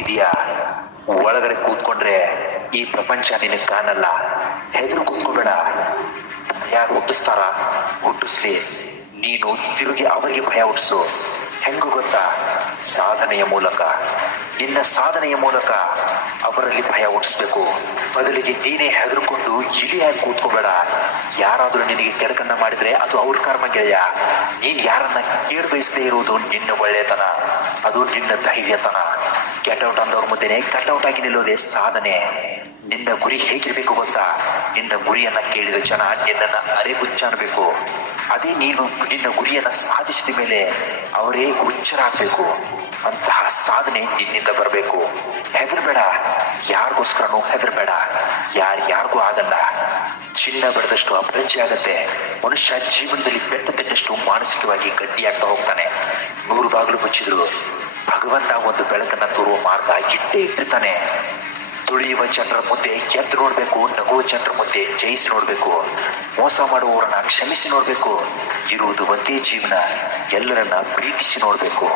ಕೂತ್ಕೊಂಡಿದೀಯಾ ಒಳಗಡೆ ಕೂತ್ಕೊಂಡ್ರೆ ಈ ಪ್ರಪಂಚ ನಿನಗೆ ಕಾಣಲ್ಲ. ಹೆದರು ಕೂತ್ಕೊಬೇಡ. ಭಯ ಹುಟ್ಟಿಸ್ತಾರ? ಹುಟ್ಟಿಸ್ಲಿ. ನೀನು ತಿರುಗಿ ಅವರಿಗೆ ಭಯ ಹುಟ್ಟಿಸು. ಹೆಂಗು ಗೊತ್ತಾ? ಸಾಧನೆಯ ಮೂಲಕ. ನಿನ್ನ ಸಾಧನೆಯ ಮೂಲಕ ಅವರಲ್ಲಿ ಭಯ ಹುಟ್ಟಿಸ್ಬೇಕು. ಬದಲಿಗೆ ನೀನೇ ಹೆದರ್ಕೊಂಡು ಇಳಿಯಾಗಿ ಕೂತ್ಕೋಬೇಡ. ಯಾರಾದ್ರೂ ನಿನಗೆ ಕೆಡಕನ್ನ ಮಾಡಿದ್ರೆ ಅದು ಅವ್ರ ಕರ್ಮ ಗೆಳೆಯ. ನೀನ್ ಯಾರನ್ನ ಕೇರ್ ಬಯಸದೇ ಇರುವುದು ನಿನ್ನ ಒಳ್ಳೆತನ. ಅದು ನಿನ್ನ ಧೈರ್ಯತನ. ಗೆಟೌಟ್ ಅಂದವ್ರ ಕಟ್ ಔಟ್ ಆಗಿ ನಿಲ್ಲೋದೇ ಸಾಧನೆ. ನಿನ್ನ ಗುರಿ ಹೇಗಿರ್ಬೇಕು ಗೊತ್ತಾ? ನಿನ್ನ ಗುರಿಯನ್ನ ಕೇಳಿದ ಜನ ನಿನ್ನನ್ನ ಅರೆ ಅನ್ಬೇಕು. ಅದೇ ನೀನು ನಿನ್ನ ಗುರಿಯನ್ನ ಸಾಧಿಸಿದ ಮೇಲೆ ಅವರೇ ಹುಚ್ಚರಾಗಬೇಕು ಅಂತಹ ಸಾಧನೆ ನಿನ್ನಿಂದ ಬರಬೇಕು. ಹೆದರ್ಬೇಡ. ಯಾರಿಗೋಸ್ಕರನೂ ಹೆದರ್ಬೇಡ. ಯಾರು ಯಾರಿಗೂ ಆಗಲ್ಲ. ಚಿನ್ನ ಬಡದಷ್ಟು ಅಭಿರುಚಿ ಆಗತ್ತೆ. ಮನುಷ್ಯ ಜೀವನದಲ್ಲಿ ಬೆಟ್ಟ ತಿನ್ನಷ್ಟು ಮಾನಸಿಕವಾಗಿ ಗಟ್ಟಿಯಾಗ್ತಾ ಹೋಗ್ತಾನೆ. ನೂರು ಬಾಗಿಲು ಮುಚ್ಚಿದ್ರು. ಭಗವಂತ ಒಂದು ಬೆಳಕನ್ನ ತೋರುವ ಮಾರ್ಗ ಇಟ್ಟೇ ಇಟ್ಟಿರ್ತಾನೆ ತುಳಿಯುವ ಜನರ ಮುಂದೆ ಎದ್ದು ನೋಡಬೇಕು, ನಗುವ ಜನರ ಮುಂದೆ ಜಯಿಸಿ ನೋಡಬೇಕು, ಮೋಸ ಮಾಡುವವರನ್ನ ಕ್ಷಮಿಸಿ ನೋಡಬೇಕು, ಇರುವುದು ಒಂದೇ ಜೀವನ, ಎಲ್ಲರನ್ನ ಪ್ರೀತಿಸಿ ನೋಡಬೇಕು.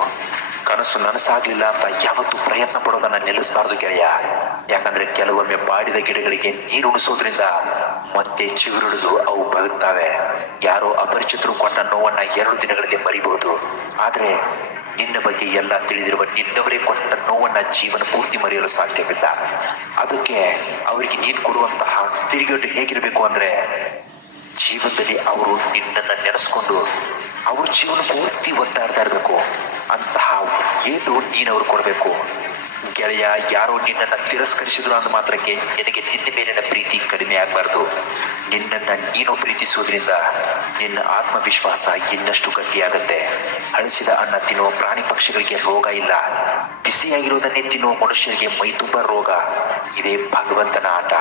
ಕನಸು ನನಸಾಗ್ಲಿಲ್ಲ ಅಂತ ಯಾವತ್ತೂ ಪ್ರಯತ್ನ ಪಡೋದನ್ನ ನಿಲ್ಲಿಸಬಾರ್ದು ಗೆಳೆಯ. ಯಾಕಂದ್ರೆ ಕೆಲವೊಮ್ಮೆ ಬಾಡಿದ ಗಿಡಗಳಿಗೆ ನೀರು ಉಣಿಸೋದ್ರಿಂದ ಮತ್ತೆ ಚಿಗುರಿಡಿದು ಅವು ಬದುಕ್ತಾವೆ. ಯಾರೋ ಅಪರಿಚಿತರು ಕೊಟ್ಟ ನೋವನ್ನ ಎರಡು ದಿನಗಳಲ್ಲಿ ಮರಿಬಹುದು. ಆದ್ರೆ ನಿನ್ನ ಬಗ್ಗೆ ಎಲ್ಲ ತಿಳಿದಿರುವ ನಿನ್ನವರೇ ಕೊಟ್ಟ ನೋವನ್ನ ಜೀವನ ಪೂರ್ತಿ ಮರೆಯಲು ಸಾಧ್ಯವಿಲ್ಲ. ಅದಕ್ಕೆ ಅವರಿಗೆ ನೀನು ಕೊಡುವಂತಹ ತಿರುಗೇಟು ಹೇಗಿರಬೇಕು ಅಂದ್ರೆ ಜೀವನದಲ್ಲಿ ಅವರು ನಿನ್ನನ್ನ ನೆನೆಸ್ಕೊಂಡು ಅವ್ರ ಜೀವನ ಪೂರ್ತಿ ಒತ್ತಾಡ್ತಾ ಇರಬೇಕು. ಅಂತಹ ಏನು ನೀನು ಅವ್ರು ಕೊಡಬೇಕು. ಗೆಳೆಯ, ಯಾರೋ ನಿನ್ನನ್ನು ತಿರಸ್ಕರಿಸಿದ್ರು ಅಂದ ಮಾತ್ರಕ್ಕೆ ನಿನಗೆ ನಿನ್ನ ಮೇಲಿನ ಪ್ರೀತಿ ಕಡಿಮೆ ಆಗಬಾರ್ದು. ನಿನ್ನನ್ನು ನೀನು ಪ್ರೀತಿಸುವುದರಿಂದ ನಿನ್ನ ಆತ್ಮವಿಶ್ವಾಸ ಇನ್ನಷ್ಟು ಗಟ್ಟಿಯಾಗುತ್ತೆ. ಹಳಸಿದ ಅನ್ನ ತಿನ್ನುವ ಪ್ರಾಣಿ ಪಕ್ಷಿಗಳಿಗೆ ರೋಗ ಇಲ್ಲ. ಬಿಸಿಯಾಗಿರುವುದನ್ನೇ ತಿನ್ನುವ ಮನುಷ್ಯರಿಗೆ ಮೈತುಂಬ ರೋಗ. ಇದೇ ಭಗವಂತನ ಆಟ.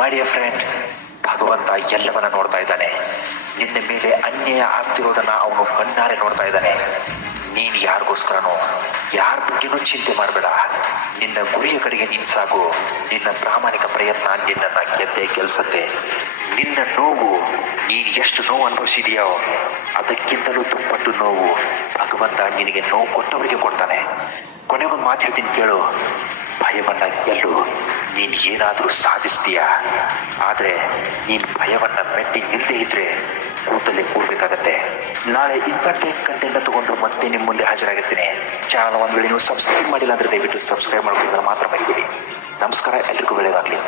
ಮಾಡಿಯ ಫ್ರೆಂಡ್ ಭಗವಂತ ಎಲ್ಲವನ್ನ ನೋಡ್ತಾ ಇದ್ದಾನೆ. ನಿನ್ನ ಮೇಲೆ ಅನ್ಯಾಯ ಆಗ್ತಿರೋದನ್ನ ಅವನು ಕಣ್ಣಾರೆ ನೋಡ್ತಾ ಇದ್ದಾನೆ. ನೀನ್ ಯಾರಿಗೋಸ್ಕರನೋ ಯಾರ ಬಗ್ಗೆನೂ ಚಿಂತೆ ಮಾಡಬೇಡ. ನಿನ್ನ ಗುರಿಯ ಕಡೆಗೆ ನೀನ್ ಸಾಗು. ನಿನ್ನ ಪ್ರಾಮಾಣಿಕ ಪ್ರಯತ್ನ ನಿನ್ನನ್ನು ಗೆದ್ದೆ ಗೆಲ್ಸತ್ತೆ. ನಿನ್ನ ನೋವು, ನೀನು ಎಷ್ಟು ನೋವು ಅನುಭವಿಸಿದೆಯೋ ಅದಕ್ಕಿಂತಲೂ ದುಪ್ಪಟ್ಟು ನೋವು ಭಗವಂತ ನಿನಗೆ ನೋವು ಕೊಟ್ಟವರಿಗೆ ಕೊಡ್ತಾನೆ. ಕೊನೆಗೊಂದು ಮಾತು ಹೇಳ್ತೀನಿ ಕೇಳು. ಭಯವನ್ನ ಗೆಲ್ಲು. ನೀನು ಏನಾದರೂ ಸಾಧಿಸ್ತೀಯ? ಆದರೆ ನೀನು ಭಯವನ್ನ ಮೆಟ್ಟಿ ನಿಲ್ಲದೆ ಇದ್ರೆ ಕೂತಲ್ಲೇ ಕೂಡ್ಬೇಕಾಗತ್ತೆ ನಾಳೆ ಇಂಥ ಟೇಕ್ ಕಂಟೆಂಟ್ ತಗೊಂಡು ಮತ್ತೆ ನಿಮ್ಮ ಮುಂದೆ ಹಾಜರಾಗಿರ್ತೀನಿ. ಚಾನಲ್ ಒಂದು ವೇಳೆ ನೀವು ಸಬ್ಸ್ಕ್ರೈಬ್ ಮಾಡಿಲ್ಲ ಅಂದ್ರೆ ದಯವಿಟ್ಟು ಸಬ್ಸ್ಕ್ರೈಬ್ ಮಾಡ್ಕೊಂಡು ಮಾತ್ರ ಮರಿಬೇಡಿ. ನಮಸ್ಕಾರ, ಎಲ್ರಿಗೂ ಒಳ್ಳೆಯದಾಗಲಿ.